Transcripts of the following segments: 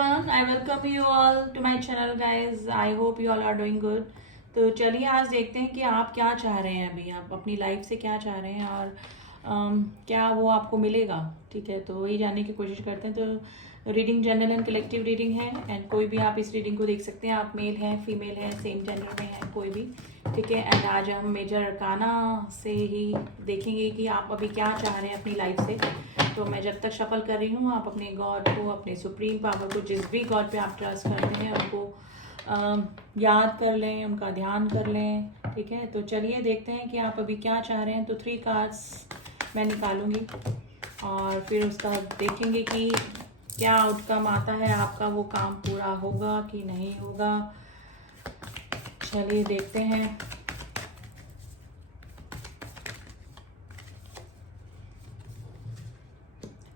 everyone, I welcome you all to my channel guys. I hope you all are doing good. तो चलिए आज देखते हैं कि आप क्या चाह रहे हैं, अभी आप अपनी लाइफ से क्या चाह रहे हैं और क्या वो आपको मिलेगा। ठीक है, तो वही जानने की कोशिश करते हैं। तो reading general and collective reading है एंड कोई भी आप इस रीडिंग को देख सकते हैं। आप मेल हैं, फीमेल हैं, सेम जेंडर में हैं, कोई भी। ठीक है, एंड आज हम मेजर अरकाना से ही देखेंगे कि आप अभी क्या चाह रहे हैं अपनी लाइफ से। तो मैं जब तक शफल कर रही हूँ, आप अपने गॉड को, अपने सुप्रीम पावर को, जिस भी गॉड पे आप ट्रस्ट करते हैं उनको याद कर लें, उनका ध्यान कर लें। ठीक है, तो चलिए देखते हैं कि आप अभी क्या चाह रहे हैं। तो 3 कार्ड्स मैं निकालूंगी और फिर उसका देखेंगे कि क्या आउटकम आता है, आपका वो काम पूरा होगा कि नहीं होगा। चलिए देखते हैं।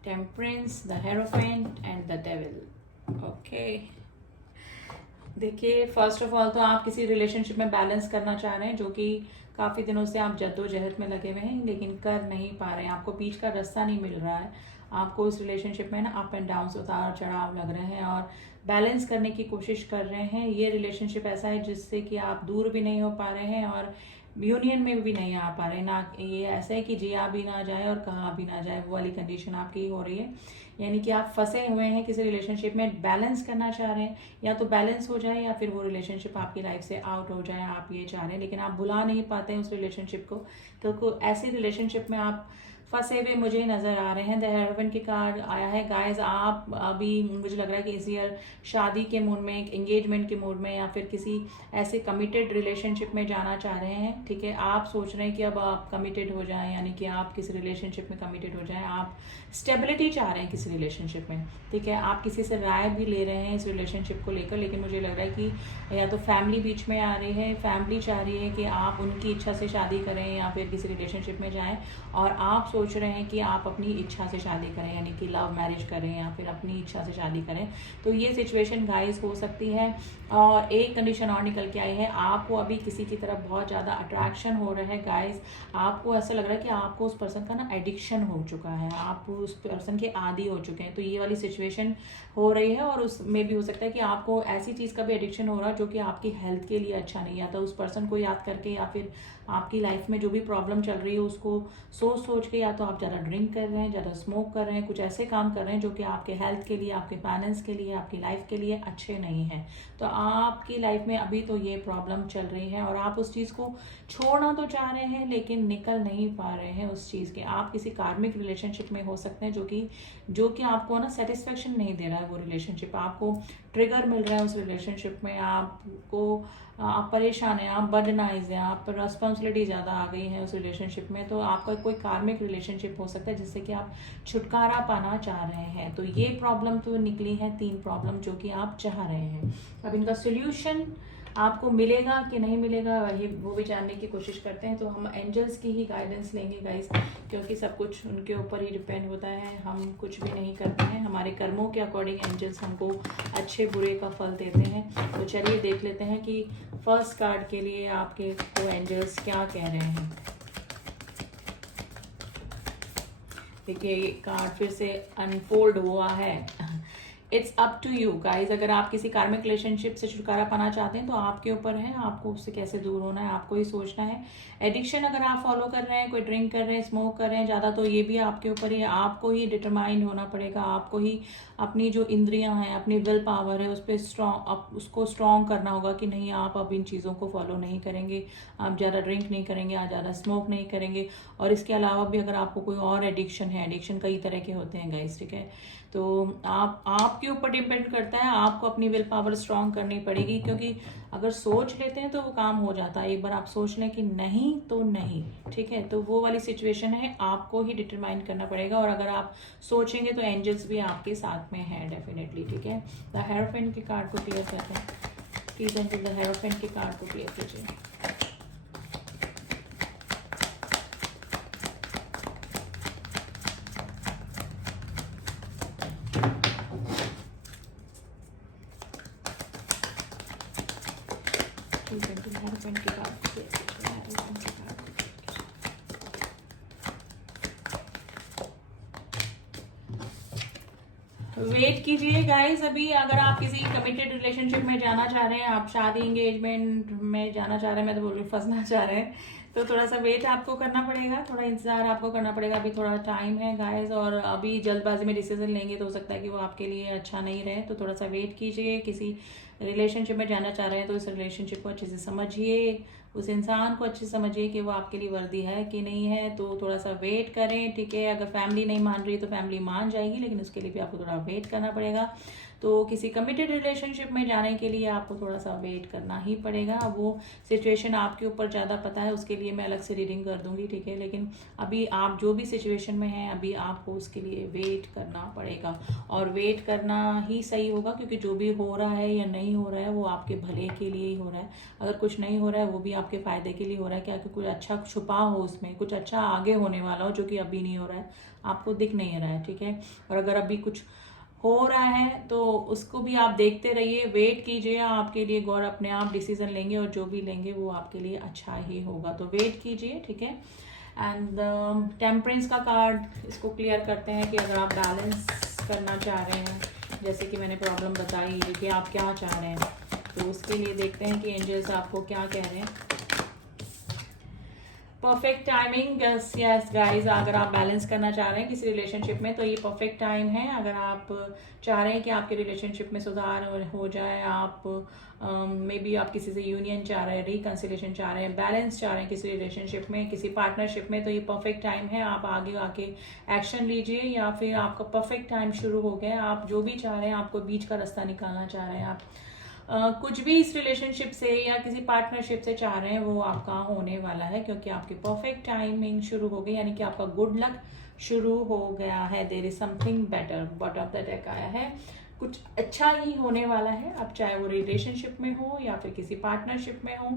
Temperance, the hierophant and the devil. Okay, देखिए फर्स्ट ऑफ ऑल तो आप किसी रिलेशनशिप में बैलेंस करना चाह रहे हैं, जो कि काफ़ी दिनों से आप जद्दोजहद में लगे हुए हैं लेकिन कर नहीं पा रहे हैं। आपको बीच का रास्ता नहीं मिल रहा है। आपको इस रिलेशनशिप में ना अप एंड डाउन, उतार चढ़ाव लग रहे हैं और बैलेंस करने की कोशिश कर रहे हैं। ये रिलेशनशिप ऐसा है जिससे कि आप दूर भी नहीं हो पा रहे हैं और यूनियन में भी नहीं आ पा रहे ना। ये ऐसा है कि जिया भी ना जाए और कहा भी ना जाए, वो वाली कंडीशन आपकी हो रही है। यानी कि आप फंसे हुए हैं किसी रिलेशनशिप में, बैलेंस करना चाह रहे हैं। या तो बैलेंस हो जाए या फिर वो रिलेशनशिप आपकी लाइफ से आउट हो जाए, आप ये चाह रहे हैं लेकिन आप भुला नहीं पाते हैं उस रिलेशनशिप को। तो ऐसी रिलेशनशिप में आप फंसे हुए मुझे नजर आ रहे हैं। द हेरोफेंट के कार्ड आया है। गाइस, आप अभी मुझे लग रहा है कि इस ईयर शादी के मूड में, एक एंगेजमेंट के मूड में या फिर किसी ऐसे कमिटेड रिलेशनशिप में जाना चाह रहे हैं। ठीक है, आप सोच रहे हैं कि अब आप कमिटेड हो जाएं, यानी कि आप किसी रिलेशनशिप में कमिटेड हो जाएं। आप स्टेबिलिटी चाह रहे हैं किसी रिलेशनशिप में। ठीक है, आप किसी से राय भी ले रहे हैं इस रिलेशनशिप को लेकर, लेकिन मुझे लग रहा है कि या तो फैमिली बीच में आ रही है, फैमिली चाह रही है कि आप उनकी इच्छा से शादी करें या फिर किसी रिलेशनशिप में जाएं, और आप सोच रहे हैं कि आप अपनी इच्छा से शादी करें, यानी कि लव मैरिज करें या फिर अपनी इच्छा से शादी करें। तो ये सिचुएशन गाइस हो सकती है। और एक कंडीशन और निकल के आई है, आपको अभी किसी की तरफ बहुत ज़्यादा अट्रैक्शन हो रहा है गाइस। आपको ऐसा लग रहा है कि आपको उस पर्सन का ना एडिक्शन हो चुका है, आप उस पर्सन के आदी हो चुके हैं। तो ये वाली सिचुएशन हो रही है और उसमें भी हो सकता है कि आपको ऐसी चीज़ का भी एडिक्शन हो रहा है जो कि आपकी हेल्थ के लिए अच्छा नहीं है। तो उस पर्सन को याद करके या फिर आपकी लाइफ में जो भी प्रॉब्लम चल रही है उसको सोच के, या तो आप ज़्यादा ड्रिंक कर रहे हैं, ज़्यादा स्मोक कर रहे हैं, कुछ ऐसे काम कर रहे हैं जो कि आपके हेल्थ के लिए, आपके फाइनेंस के लिए, आपकी लाइफ के लिए अच्छे नहीं हैं। तो आपकी लाइफ में अभी तो ये प्रॉब्लम चल रही है और आप उस चीज़ को छोड़ना तो चाह रहे हैं लेकिन निकल नहीं पा रहे हैं उस चीज़ के। आप किसी कार्मिक रिलेशनशिप में हो सकते हैं जो कि आपको ना सेटिस्फेक्शन नहीं दे रहा है वो रिलेशनशिप। आपको ट्रिगर मिल रहा है उस रिलेशनशिप में, आप परेशान हैं, आप बर्डनाइज हैं, आप पर रिस्पॉन्सिबिलिटी ज़्यादा आ गई है उस रिलेशनशिप में। तो आपका कोई कार्मिक रिलेशनशिप हो सकता है जिससे कि आप छुटकारा पाना चाह रहे हैं। तो ये प्रॉब्लम तो निकली है, 3 प्रॉब्लम जो कि आप चाह रहे हैं। अब इनका सोल्यूशन आपको मिलेगा कि नहीं मिलेगा वही वो भी जानने की कोशिश करते हैं। तो हम एंजल्स की ही गाइडेंस लेंगे गाइस, क्योंकि सब कुछ उनके ऊपर ही डिपेंड होता है। हम कुछ भी नहीं करते हैं, हमारे कर्मों के अकॉर्डिंग एंजल्स हमको अच्छे बुरे का फल देते हैं। तो चलिए देख लेते हैं कि फर्स्ट कार्ड के लिए आपके को एंजल्स क्या कह रहे हैं। देखिए ये कार्ड फिर से अनफोल्ड हुआ है। It's up to you guys. अगर आप किसी कार्मिक रिलेशनशिप से छुटकारा पाना चाहते हैं तो आपके ऊपर है, आपको उससे कैसे दूर होना है, आपको ही सोचना है। एडिक्शन अगर आप फॉलो कर रहे हैं, कोई ड्रिंक कर रहे हैं, स्मोक कर रहे हैं ज़्यादा, तो ये भी आपके ऊपर ही है। आपको ही डिटरमाइंड होना पड़ेगा, आपको ही अपनी जो इंद्रियां हैं, अपनी विल पावर है, उस पर उसको स्ट्रॉन्ग करना होगा कि नहीं, आप अब इन चीज़ों को फॉलो नहीं करेंगे, आप ज़्यादा ड्रिंक नहीं करेंगे, आप ज़्यादा स्मोक नहीं करेंगे। और इसके अलावा भी अगर आपको कोई और एडिक्शन है, एडिक्शन कई तरह के होते हैं गाइस, ठीक है, तो आपके ऊपर डिपेंड करता है। आपको अपनी विल पावर स्ट्रांग करनी पड़ेगी, क्योंकि अगर सोच लेते हैं तो वो काम हो जाता है। एक बार आप सोच लें कि नहीं तो नहीं, ठीक है, तो वो वाली सिचुएशन है, आपको ही डिटरमाइन करना पड़ेगा। और अगर आप सोचेंगे तो एंजल्स भी आपके साथ में है डेफिनेटली। ठीक है, द हेरोफेंट के कार्ड को क्लियर करते हैं प्लीज। एंजल द हेरोफेंट के कार्ड को क्लियर कीजिए। वेट कीजिए गाइस। अभी अगर आप किसी कमिटेड रिलेशनशिप में जाना चाह रहे हैं, आप शादी एंगेजमेंट में जाना चाह रहे हैं, मैं तो बोल रही हूँ फंसना चाह रहे हैं, तो थोड़ा सा वेट आपको करना पड़ेगा, थोड़ा इंतजार आपको करना पड़ेगा। अभी थोड़ा टाइम है गाइस, और अभी जल्दबाजी में डिसीजन लेंगे तो हो सकता है कि वो आपके लिए अच्छा नहीं रहे, तो थोड़ा सा वेट कीजिए। किसी रिलेशनशिप में जाना चाह रहे हैं तो इस रिलेशनशिप को अच्छे से समझिए, उस इंसान को अच्छे से समझिए कि वो आपके लिए वर्दी है कि नहीं है, तो थोड़ा सा वेट करें, ठीक है। अगर फैमिली नहीं मान रही तो फैमिली मान जाएगी, लेकिन उसके लिए भी आपको थोड़ा वेट करना पड़ेगा। तो किसी कमिटेड रिलेशनशिप में जाने के लिए आपको थोड़ा सा वेट करना ही पड़ेगा। वो सिचुएशन आपके ऊपर ज़्यादा पता है, उसके लिए मैं अलग से रीडिंग कर दूंगी, ठीक है। लेकिन अभी आप जो भी सिचुएशन में हैं, अभी आपको उसके लिए वेट करना पड़ेगा, और वेट करना ही सही होगा, क्योंकि जो भी हो रहा है या नहीं हो रहा है वो आपके भले के लिए ही हो रहा है। अगर कुछ नहीं हो रहा है वो भी आपके फायदे के लिए हो रहा है, क्या कि कुछ अच्छा छुपा हो उसमें, कुछ अच्छा आगे होने वाला हो जो कि अभी नहीं हो रहा है, आपको दिख नहीं रहा है, ठीक है। और अगर अभी कुछ हो रहा है तो उसको भी आप देखते रहिए, वेट कीजिए, आपके लिए गॉड अपने आप डिसीजन लेंगे, और जो भी लेंगे वो आपके लिए अच्छा ही होगा, तो वेट कीजिए, ठीक है। एंड टेम्परेंस का कार्ड, इसको क्लियर करते हैं कि अगर आप बैलेंस करना चाह रहे हैं, जैसे कि मैंने प्रॉब्लम बताई कि आप क्या चाह रहे हैं, तो उसके लिए देखते हैं कि एंजल्स आपको क्या कह रहे हैं। Perfect timing, yes yes guys, अगर आप बैलेंस करना चाह रहे हैं किसी रिलेशनशिप में तो ये परफेक्ट टाइम है। अगर आप चाह रहे हैं कि आपके रिलेशनशिप में सुधार हो जाए, आप मे बी आप किसी से यूनियन चाह रहे हैं, रिकन्सिलेशन चाह रहे हैं, बैलेंस चाह रहे हैं किसी रिलेशनशिप में, किसी पार्टनरशिप में, तो ये परफेक्ट टाइम है। आप आगे आके एक्शन लीजिए, या फिर आपका परफेक्ट टाइम शुरू हो गया, आप जो भी चाह रहे हैं, आपको बीच का रास्ता निकालना चाह रहे हैं, आप कुछ भी इस रिलेशनशिप से या किसी पार्टनरशिप से चाह रहे हैं वो आपका होने वाला है, क्योंकि आपकी परफेक्ट टाइमिंग शुरू हो गई, यानी कि आपका गुड लक शुरू हो गया है। There is something better, bottom of the deck आया है, कुछ अच्छा ही होने वाला है। अब चाहे वो रिलेशनशिप में हो या फिर किसी पार्टनरशिप में हो,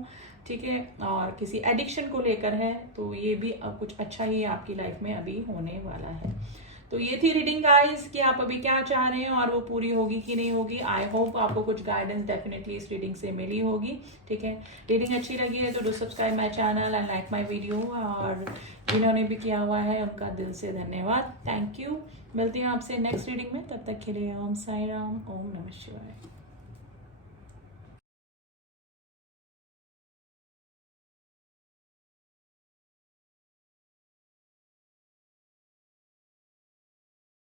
ठीक है, और किसी एडिक्शन को लेकर है, तो ये भी कुछ अच्छा ही आपकी लाइफ में अभी होने वाला है। तो ये थी रीडिंग गाइस कि आप अभी क्या चाह रहे हैं और वो पूरी होगी कि नहीं होगी। आई होप आपको कुछ गाइडेंस डेफिनेटली इस रीडिंग से मिली होगी, ठीक है। रीडिंग अच्छी लगी है तो do subscribe my channel and like my video, और जिन्होंने भी किया हुआ है उनका दिल से धन्यवाद, थैंक यू। मिलती हैं आपसे नेक्स्ट रीडिंग में, तब तक के लिए ओम साई राम, ओम नमः शिवाय।